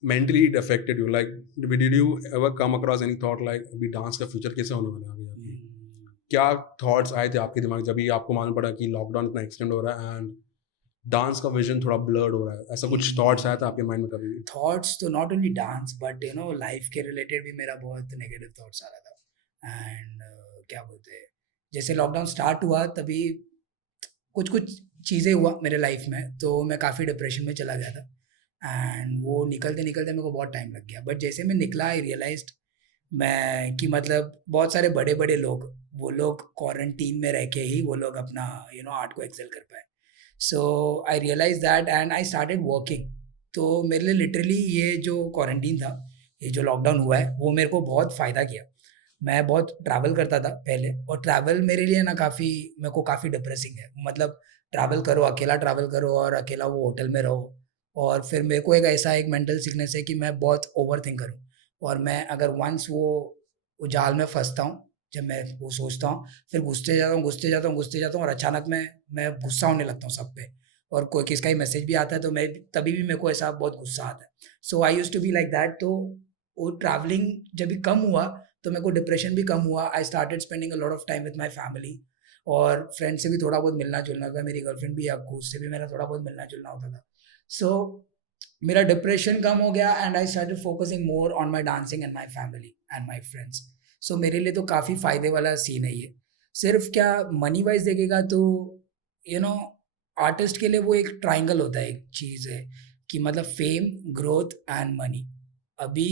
mentally it affected you, like did you ever come across any thought like अभी डांस का फ्यूचर कैसे होने वाला है आगे जाके? क्या थॉट्स आए थे आपके दिमाग में जब भी आपको मालूम पड़ा कि लॉकडाउन इतना एक्सटेंड हो रहा है एंड डांस का विजन थोड़ा ब्लर्ड हो रहा है, ऐसा कुछ थॉट्स आया था आपके माइंड में कभी भी? थॉट्स तो not only dance but you know life के रिलेटेड भी मेरा बहुत नेगेटिव थॉट्स आ रहा था। एंड क्या बोलते हैं, जैसे लॉकडाउन स्टार्ट हुआ तभी कुछ कुछ चीज़ें हुआ मेरे लाइफ में, तो मैं काफ़ी डिप्रेशन में चला गया था। एंड वो निकलते निकलते मेरे को बहुत टाइम लग गया, बट जैसे मैं निकला आई रियलाइज्ड मैं कि मतलब बहुत सारे बड़े बड़े लोग, वो लोग क्वारंटीन में रह के ही वो लोग अपना यू नो आर्ट को एक्सेल कर पाए। So I realise that and I started working. तो मेरे लिए लिटरली ये जो क्वारंटीन था, ये जो लॉकडाउन हुआ है, वो मेरे को बहुत फ़ायदा किया। मैं बहुत ट्रैवल करता था पहले, और ट्रैवल मेरे लिए ना काफ़ी, मेरे को काफ़ी डिप्रेसिंग है। मतलब ट्रैवल करो, अकेला ट्रैवल करो और अकेला वो होटल में रहो, और फिर मेरे को एक ऐसा एक मेंटल सिकनेस है कि मैं बहुत ओवर थिंक करूँ। और मैं अगर वंस वो जाल में फंसता हूँ, जब मैं वो सोचता हूँ, फिर घुसते जाता हूँ घुसते जाता हूँ घुसते जाता हूँ, और अचानक मैं गुस्सा होने लगता हूँ सब पे। और कोई किसका ही मैसेज भी आता है तो मैं तभी भी मेरे को ऐसा बहुत गुस्सा आता है। So I used to be like that. तो वो ट्रैवलिंग जब भी कम हुआ तो मेरे को डिप्रेशन भी कम हुआ। I started spending a lot of time with my family, और फ्रेंड से भी थोड़ा बहुत मिलना जुलना था। मेरी गर्लफ्रेंड भी है, अब उससे भी मेरा थोड़ा बहुत मिलना जुलना होता था। सो मेरा डिप्रेशन कम हो गया and I started focusing more on my dancing and my family and my friends. So मेरे लिए तो काफ़ी फ़ायदे वाला सीन है ये। सिर्फ क्या मनी वाइज देखेगा तो यू नो आर्टिस्ट के लिए वो एक ट्राइंगल होता है, एक चीज़ है कि मतलब फेम, ग्रोथ एंड मनी। अभी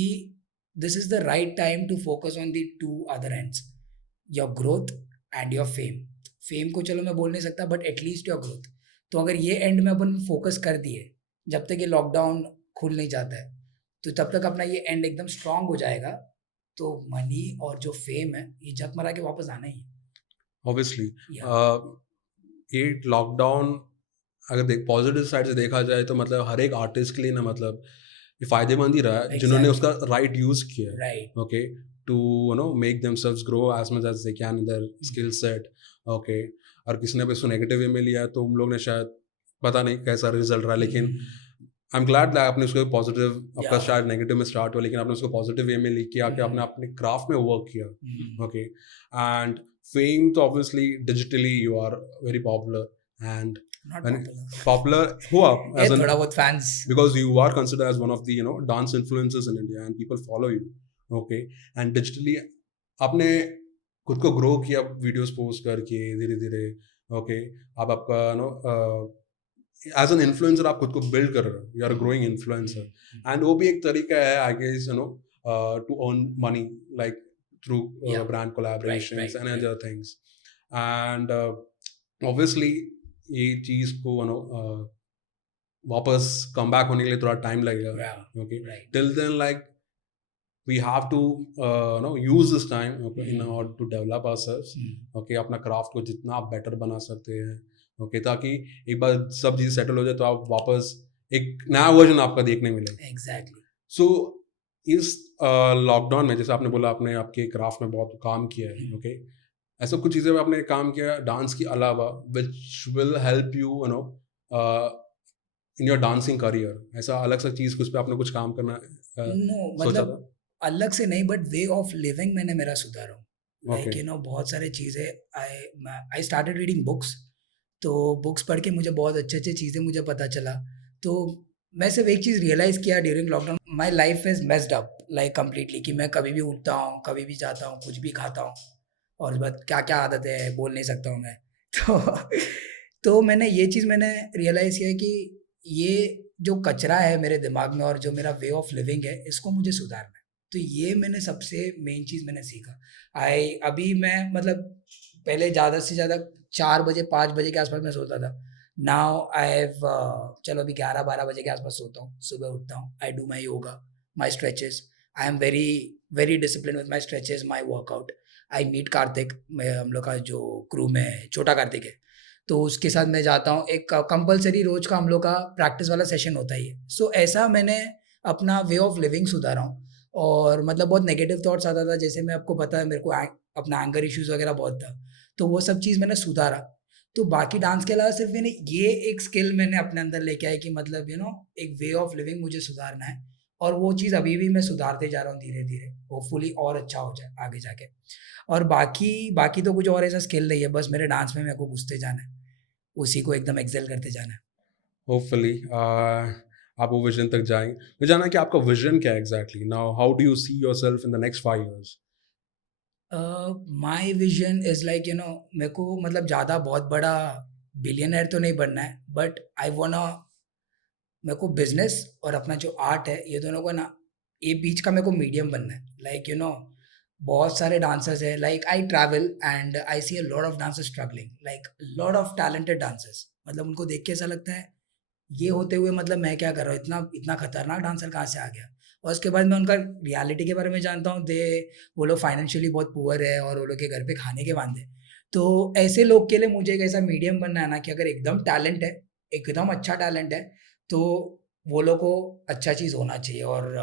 this is the right time to focus on the two other ends, your growth and your fame. Fame को चलो मैं बोल नहीं सकता, बट एटलीस्ट योर ग्रोथ। तो अगर ये एंड में अपन फोकस कर दिए, जब तक ये लॉकडाउन खुल नहीं जाता है, तो तब तक अपना ये एंड एकदम स्ट्रांग हो जाएगा। तो मनी और जो फेम है, ये झक मरा के वापस आना ही है। ऑब्वियसली या ये लॉकडाउन अगर देख पॉजिटिव साइड से देखा जाए तो मतलब हर एक आर्टिस्ट के लिए ना मतलब ये फायदेमंद ही रहा है जिन्होंने उसका राइट यूज किया है, right. Okay, to you know make themselves grow as much as they can in their skill set, okay. और किसी ने भी इसको नेगेटिव वे में लिया तो हम लोग ने शायद पता नहीं कैसा रिजल्ट रहा, लेकिन आई एम ग्लैड दैट आपने उसको पॉजिटिव, आपका शायद नेगेटिव में स्टार्ट हुआ लेकिन आपने उसको पॉजिटिव वे में ली किया कि आपने अपने क्राफ्ट में वर्क किया, ओके। एंड फेम तो obviously digitally you are very popular and not when popular, popular हुआ as an थोड़ा बहुत fans. because you are considered as one of the you know dance influencers in India and people follow you, okay, and digitally आपने खुद को grow किया videos post करके धीरे धीरे, ओके। आप आपका नो एज एन इन्फ्लुएंसर आप खुद को बिल्ड कर रहे हो, you are growing influencer and वो भी एक तरीका है I guess you know to earn money like through brand collaborations and other things and obviously ये चीज़ को यू नो वापस कम बैक होने के लिए थोड़ा टाइम लगेगा, okay. Till then like we have to no use this time, okay, in order to develop ourselves, okay. अपना क्राफ्ट को जितना आप बेटर बना सकते हैं, ओके, ताकि एक बार सब चीज़ सेटल हो जाए तो आप वापस एक नया वर्जन आपका देखने मिले। एग्जैक्टली। सो इस लॉकडाउन में जैसे आपने बोला आपने आपके क्राफ्ट में बहुत काम किया है, ओके, ऐसा कुछ चीज़ें आपने काम किया डांस के अलावा which will help you you know in your dancing career, ऐसा अलग सा चीज़ कुछ पे आपने कुछ काम करना नो सोचा मतलब था? अलग से नहीं, बट वे ऑफ लिविंग मैंने मेरा सुधारा। लाइक ओके, यू नो बहुत सारे चीज़ें आई स्टार्टेड रीडिंग बुक्स। तो बुक्स पढ़ के मुझे बहुत अच्छे अच्छे चीज़ें मुझे पता चला। तो मैं सिर्फ एक चीज़ रियलाइज़ किया during lockdown, my life is messed up like completely, कि मैं कभी भी उठता हूँ, कभी भी जाता हूँ, कुछ भी खाता हूँ, और बस क्या क्या आदतें हैं बोल नहीं सकता हूँ मैं। तो तो मैंने ये चीज़ मैंने रियलाइज़ किया कि ये जो कचरा है मेरे दिमाग में और जो मेरा वे ऑफ लिविंग है, इसको मुझे सुधारना है। तो ये मैंने सबसे मेन चीज़ मैंने सीखा। अभी मैं मतलब पहले ज़्यादा से ज़्यादा 4 बजे 5 बजे के आसपास मैं सोता था। नाउ आई हैव चलो अभी 11-12 बजे के आसपास सोता हूँ, सुबह उठता हूँ, I do my yoga, my stretches, I am very very discipline with my stretches, my workout. I meet Kartik, मैं हम लोग का जो क्रू में छोटा कार्तिक है, तो उसके साथ मैं जाता हूँ, एक कंपलसरी रोज का हम लोग का प्रैक्टिस वाला सेशन होता ही है। सो ऐसा मैंने अपना वे ऑफ लिविंग सुधारा हूँ। और मतलब बहुत नेगेटिव थॉट्स आता था, जैसे मैं आपको पता है मेरे को अपना एंगर इश्यूज वगैरह बहुत था, तो वो सब चीज़ मैंने सुधारा। तो बाकी डांस के अलावा सिर्फ मैंने ये एक स्किल मैंने अपने अंदर लेके आया कि मतलब एक वे ऑफ लिविंग मुझे सुधारना है, और वो चीज़ अभी भी मैं सुधारते जा रहा हूँ धीरे धीरे, होपफुली और अच्छा हो जाए आगे जाके। और बाकी बाकी तो कुछ और ऐसा स्किल नहीं है, बस मेरे डांस में मेरे को घुसते जाना है, उसी को एकदम एक्सेल करते जाना है। होपफुली आप वो विजन तक जाएंगे। मैं जानना है कि आपका विजन क्या है exactly now, how do you see yourself in the next 5 years? My vision is like मेरे को मतलब ज़्यादा बहुत बड़ा बिलियनर तो नहीं बनना है, बट आई वांना, मेरे को बिजनेस और अपना जो आर्ट है, ये दोनों को ना, ये बीच का मेरे को मीडियम बनना है। लाइक बहुत सारे डांसर्स है, like I travel and I see a lot of dancers struggling, like lot of talented dancers, मतलब उनको देख के ऐसा लगता है ये होते हुए मतलब मैं क्या कर रहा हूँ, इतना इतना खतरनाक डांसर कहाँ से आ गया। और उसके बाद मैं उनका रियलिटी के बारे में जानता हूँ, वो लोग फाइनेंशियली बहुत पुअर है और वो लोग के घर पे खाने के वांदे। तो ऐसे लोग के लिए मुझे एक ऐसा मीडियम बनना है ना, कि अगर एकदम टैलेंट है, एकदम अच्छा टैलेंट है, तो वो लोग को अच्छा चीज़ होना चाहिए, और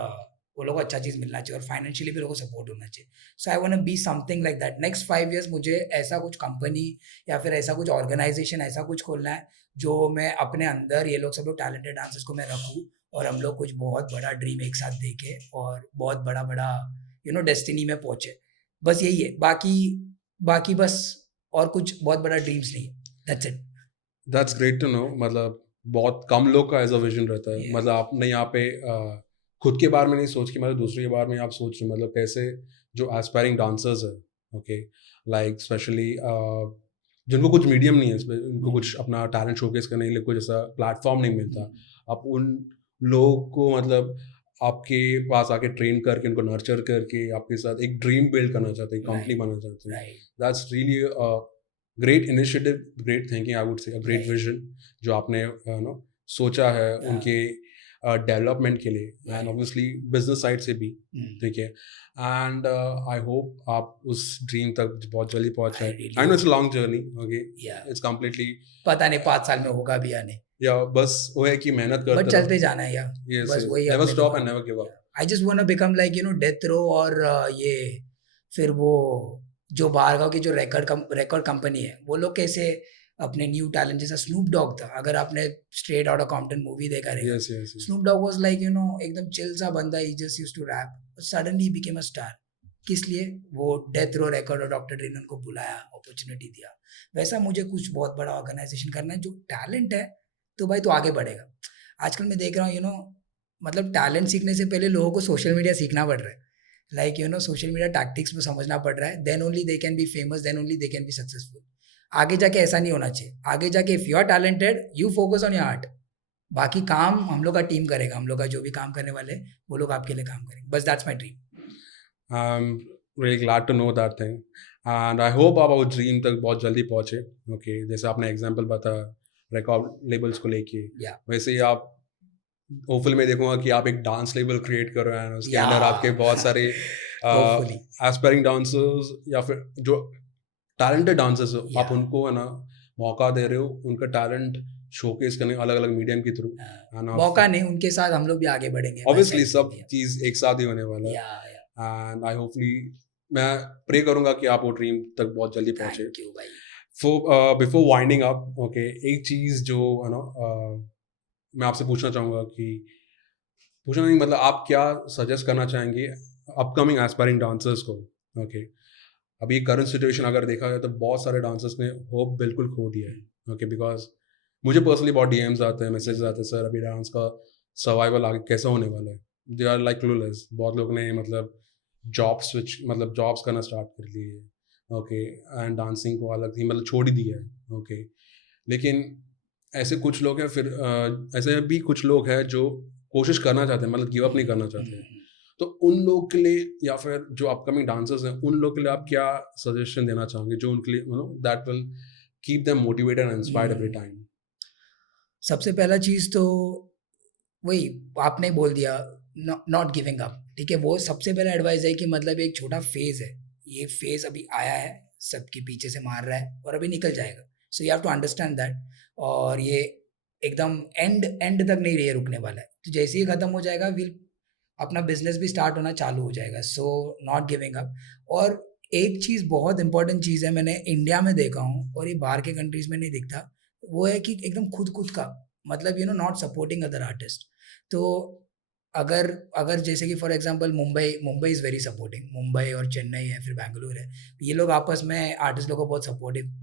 वो लोग को अच्छा चीज़ मिलना चाहिए, और फाइनेंशियली भी लोगों को सपोर्ट होना चाहिए। So I want be something like that. Next 5 years मुझे ऐसा कुछ कंपनी या फिर ऐसा कुछ ऑर्गेनाइजेशन ऐसा कुछ खोलना है, जो मैं अपने अंदर ये लोग सब लोग टैलेंटेड डांसर्स को मैं रखूँ, और हम लोग कुछ बहुत बड़ा ड्रीम एक साथ देके और बहुत बड़ा बड़ा डेस्टिनी में पहुँचे। बस यही है, बाकी बाकी बस और कुछ बहुत बड़ा ड्रीम्स नहीं है, that's it. That's great to know. मतलब बहुत कम लोग का एज अ विजन रहता है। मतलब आपने यहाँ पे खुद के बारे में नहीं सोच के मतलब दूसरे के बारे में आप सोच रहे हो, मतलब कैसे जो एस्पायरिंग डांसर्स है, ओके, लाइक स्पेशली जिनको कुछ मीडियम नहीं है, उनको कुछ अपना टैलेंट शोकेस करने के लिए कुछ ऐसा प्लेटफॉर्म नहीं मिलता, आप उन लोगों को मतलब आपके पास आके ट्रेन करके उनको नर्चर करके आपके साथ एक ड्रीम बिल्ड करना चाहते हैं, कंपनी बनाना चाहते हैं। Right, that's really great initiative, great thinking, I would say a great Right. Vision जो आपने सोचा है उनके डेवलपमेंट के लिए, and Right. Obviously business side से भी, Hmm. ठीक है। एंड आई होप आप उस ड्रीम तक बहुत जल्दी पहुंच I जाए। really I know it's hope. Long journey, okay, Yeah. It's completely, पता नहीं 5 साल में होगा भी या नहीं, या बस वो है कि मेहनत बट करते चलते रहो। जाना है यार, यस बस यस, वही नेवर अपने स्टॉप दिमाग एंड में। Never give up. I just want to become like death row, और ये फिर वो जो बाहर गाँव की जो रिकॉर्ड कंपनी है, वो लोग कैसे अपने न्यू टैलेंट, जैसा स्नूप डॉग था, अगर आपने straight out of Compton movie देखा रहेगा, yes yes yes, Snoop Dogg was like एकदम चिल सा बंदा, he just used to rap, suddenly he became a star. किस लिए? वो डेथ रो रिकॉर्ड और डॉक्टर ड्रे ने उनको बुलाया, अपॉर्चुनिटी दिया। वैसा मुझे कुछ बहुत बड़ा ऑर्गेनाइजेशन करना है, जो टैलेंट है तो भाई तो आगे बढ़ेगा। आजकल मैं देख रहा हूँ मतलब टैलेंट सीखने से पहले लोगों को सोशल मीडिया सीखना पड़ रहा है, लाइक सोशल मीडिया टैक्टिक्स में समझना पड़ रहा है, then only they can be famous, then only they can be successful. आगे जाके ऐसा नहीं होना चाहिए, आगे जाके if you are talented you focus on your art, बाकी काम हम लोग का टीम करेगा, हम लोग का जो भी काम करने वाले वो लोग आपके लिए काम करेंगे, बस that's my dream. I'm really glad to know that thing, and I hope आप वो ड्रीम तक बहुत जल्दी पहुँचे। ओके, जैसे आपने एग्जांपल बताया रिकॉर्ड लेबल्स को लेके, या वैसे ही आप होपफुली मैं देखूंगा कि आप एक डांस लेबल क्रिएट कर रहे हैं, उसके या अंदर आपके बहुत सारे होपफुली एस्पायरिंग डांसर्स या फिर जो टैलेंटेड डांसर्स या आप उनको है ना मौका दे रहे हो, उनका टैलेंट शोकेस करने अलग अलग मीडियम के थ्रू, एंड आप मौका नहीं, उनके साथ हम लोग भी आगे बढ़ेंगे, वैसा ऑब्वियसली ही सब है। चीज़ एक साथ ही होने वाला है। या एंड आई होपफुली मैं प्रे करूंगा कि आप वो ड्रीम तक बहुत जल्दी पहुंचे। थैंक यू भाई। बिफोर वाइंडिंग अप, ओके, एक चीज़ जो है ना मैं आपसे पूछना चाहूँगा कि पूछना नहीं मतलब आप क्या सजेस्ट करना चाहेंगे अपकमिंग एस्पायरिंग डांसर्स को? ओके, अभी करंट सिचुएशन अगर देखा जाए तो बहुत सारे डांसर्स ने होप बिल्कुल खो दिया है। ओके, बिकॉज मुझे पर्सनली बहुत डीएम्स आते हैं, मैसेजेस आते हैं, सर अभी डांस का सर्वाइवल आगे कैसा होने वाला है। They are like clueless. बहुत लोग ने मतलब जॉब्स करना स्टार्ट कर लिए, ओके, एंड डांसिंग को अलग ही मतलब छोड़ ही दिया है। ओके, लेकिन ऐसे कुछ लोग हैं, फिर ऐसे भी कुछ लोग हैं जो कोशिश करना चाहते हैं, मतलब गिव अप नहीं करना चाहते हैं। तो उन लोग के लिए या फिर जो अपकमिंग डांसर्स हैं उन लोग के लिए आप क्या सजेशन देना चाहोगे जो उनके लिए that will keep them motivated and inspired every hmm, time? सबसे पहला चीज़ तो वही आपने बोल दिया, नॉट गिविंग अप। ठीक है, वो सबसे पहला एडवाइस है कि मतलब एक छोटा फेज है, ये फेज अभी आया है, सबके पीछे से मार रहा है और अभी निकल जाएगा। So you have to understand that. और ये एकदम एंड एंड तक नहीं ये रुकने वाला है। तो जैसे ही खत्म हो जाएगा, विल अपना बिजनेस भी स्टार्ट होना चालू हो जाएगा। So not giving up. और एक चीज़ बहुत इंपॉर्टेंट चीज़ है, मैंने इंडिया में देखा हूँ और ये बाहर के कंट्रीज में नहीं दिखता, वो है कि एकदम खुद खुद का, मतलब नॉट सपोर्टिंग अदर आर्टिस्ट। तो अगर अगर जैसे कि for example Mumbai Mumbai is very supporting, Mumbai और चेन्नई है, फिर बैंगलोर है, ये लोग आपस में आर्टिस्ट लोगों को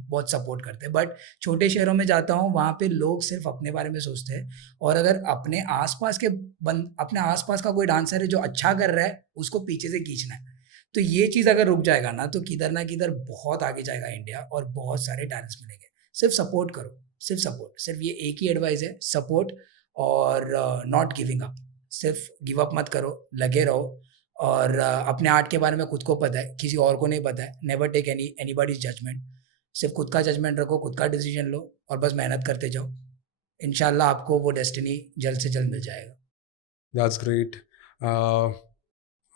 बहुत सपोर्ट करते हैं। बट छोटे शहरों में जाता हूँ, वहाँ पे लोग सिर्फ अपने बारे में सोचते हैं। और अगर अपने आसपास का कोई डांसर है जो अच्छा कर रहा है, उसको पीछे से खींचना है। तो ये चीज़ अगर रुक जाएगा ना, तो किधर ना किधर बहुत आगे जाएगा इंडिया और बहुत सारे टैलेंट्स मिलेंगे। सिर्फ सपोर्ट करो, सिर्फ सपोर्ट, सिर्फ ये एक ही एडवाइस है, सपोर्ट और नॉट गिविंग अप। सिर्फ गिव अप मत करो, लगे रहो। और अपने आर्ट के बारे में खुद को पता है, किसी और को नहीं पता है। Never take anybody's judgement. सिर्फ खुद का जजमेंट रखो, खुद का डिसीजन लो और बस मेहनत करते जाओ। इंशाल्लाह आपको वो डेस्टिनी जल्द से जल्द मिल जाएगा। That's great. Uh,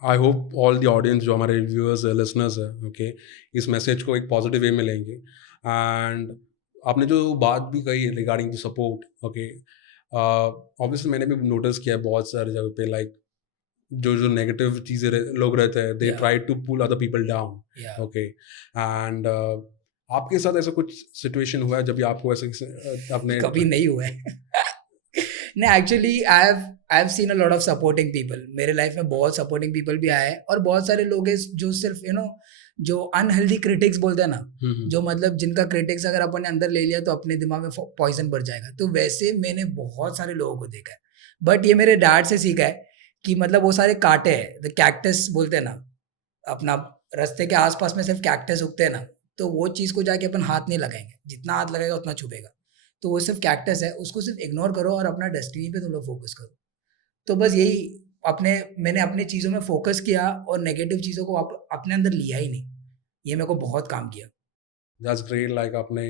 I hope all the audience जो हमारे viewers है, listeners है, okay, इस मैसेज को एक पॉजिटिव वे में लेंगे। एंड आपने जो बात भी कही regarding the support, okay, obviously मैंने भी नोटिस किया है बहुत सारी जगह पे, लाइक जो नेगेटिव चीज़ें लोग रहते हैं, they Yeah. Try to pull other people down, Yeah. Okay. And आपके साथ ऐसा कुछ सिचुएशन हुआ है जब भी आपको ऐसे अपने कभी नहीं हुआ है। नहीं, actually I have seen a lot of supporting people. मेरे लाइफ में बहुत सपोर्टिंग पीपल भी आए हैं और बहुत सारे लोग हैं जो सिर्फ जो अनहेल्दी क्रिटिक्स बोलते हैं ना, जो मतलब जिनका क्रिटिक्स अगर अपन ने अंदर ले लिया तो अपने दिमाग में पॉइजन भर जाएगा। तो वैसे मैंने बहुत सारे लोगों को देखा है, बट ये मेरे डैड से सीखा है कि मतलब वो सारे कांटे हैं, द कैक्टस बोलते हैं ना, अपना रास्ते के आसपास में सिर्फ कैक्टस उगते हैं ना, तो वो चीज़ को जाके अपन हाथ नहीं लगाएंगे, जितना हाथ लगाएगा उतना छुपेगा। तो वो सिर्फ कैक्टस है, उसको सिर्फ इग्नोर करो और अपना डेस्टिनी पे तुम लोग फोकस करो। तो बस यही मैंने अपने चीज़ों में फोकस किया और नेगेटिव चीज़ों को अपने अंदर लिया ही नहीं। ये मेरे को बहुत काम किया। That's great. लाइक आपने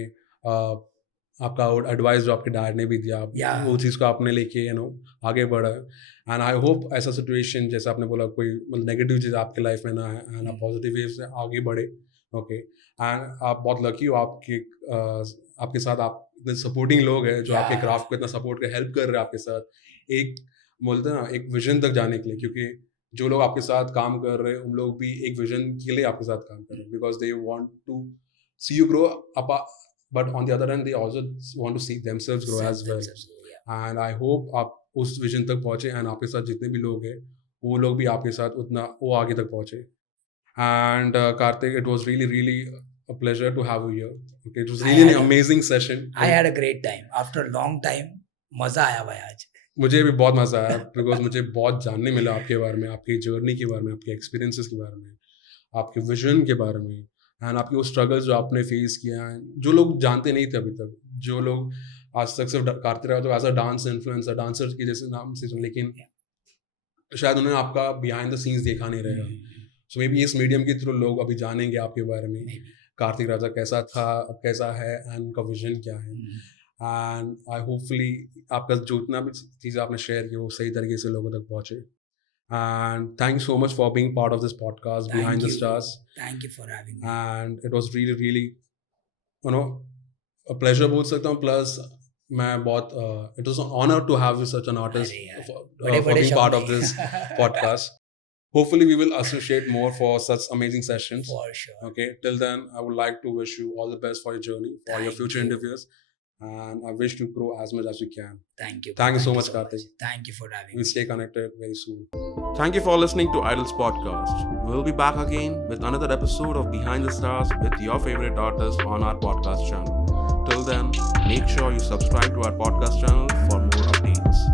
आपका एडवाइस जो आपके डैड ने भी दिया, Yeah. वो चीज़ को आपने लेके आगे बढ़ा। एंड आई होप ऐसा सिचुएशन जैसे आपने बोला कोई मतलब नेगेटिव चीज़ आपके लाइफ में ना है, एंड आप पॉजिटिव वे से आगे बढ़े, ओके। एंड आप बहुत लकी हो, आपके साथ आप इतने सपोर्टिंग लोग हैं जो आपके Yeah. क्राफ्ट को इतना सपोर्ट कर हेल्प कर रहे हैं आपके साथ एक बोलते हैं ना एक विजन तक जाने के लिए, क्योंकि जो लोग आपके साथ काम कर रहे हैं उन लोग भी एक विजन के लिए आपके साथ काम कर रहे हैं, because they want to see you grow up, but on the other hand they also want to see themselves grow as well. And I hope आप उस विजन तक पहुंचे एंड आपके साथ जितने भी लोग हैं वो लोग भी आपके साथ उतना वो आगे तक पहुंचे। And Karthik, it was really a pleasure to have you here. Okay, it was really an amazing session. I had a great time after a long time. मजा आया भाई आज। मुझे भी बहुत मज़ा आया बिकॉज मुझे बहुत जानने मिला आपके बारे में, आपकी जर्नी के बारे में, आपके एक्सपीरियंसेस के बारे में, आपके विजन के बारे में, एंड आपकी वो स्ट्रगल्स जो आपने फेस किया हैं, जो लोग जानते नहीं थे अभी तक, जो लोग आज तक सिर्फ करते रहे तो as a dance influencer, dancer के जैसे नाम से सुन, लेकिन शायद उन्होंने आपका बिहाइंड द सीन्स देखा नहीं रहेगा। सो मे बी इस मीडियम के थ्रू लोग अभी जानेंगे आपके बारे में, कार्तिक राजा कैसा था, अब कैसा है, एंड उनका विजन क्या है। एंड आई होपफुली आपका जितना भी चीज़ें आपने शेयर की वो सही तरीके से लोगों तक पहुँचे। And thank you so much for being part of this podcast Behind the Stars. Thank you for having me. And it was really a pleasure बोल सकता हूँ, प्लस मैं बहुत it was an honour to have such an artist for being part of this podcast. Hopefully we will associate more for such amazing sessions. For sure. Okay, till then I would like to wish you all the best for your journey, for your future endeavors, and I wish to grow as much as you can. Thank you. Thank you so much, Karthik. Thank you for having me. We'll stay connected very soon. Thank you for listening to Idols Podcast. We'll be back again with another episode of Behind the Stars with your favorite artist on our podcast channel. Till then, make sure you subscribe to our podcast channel for more updates.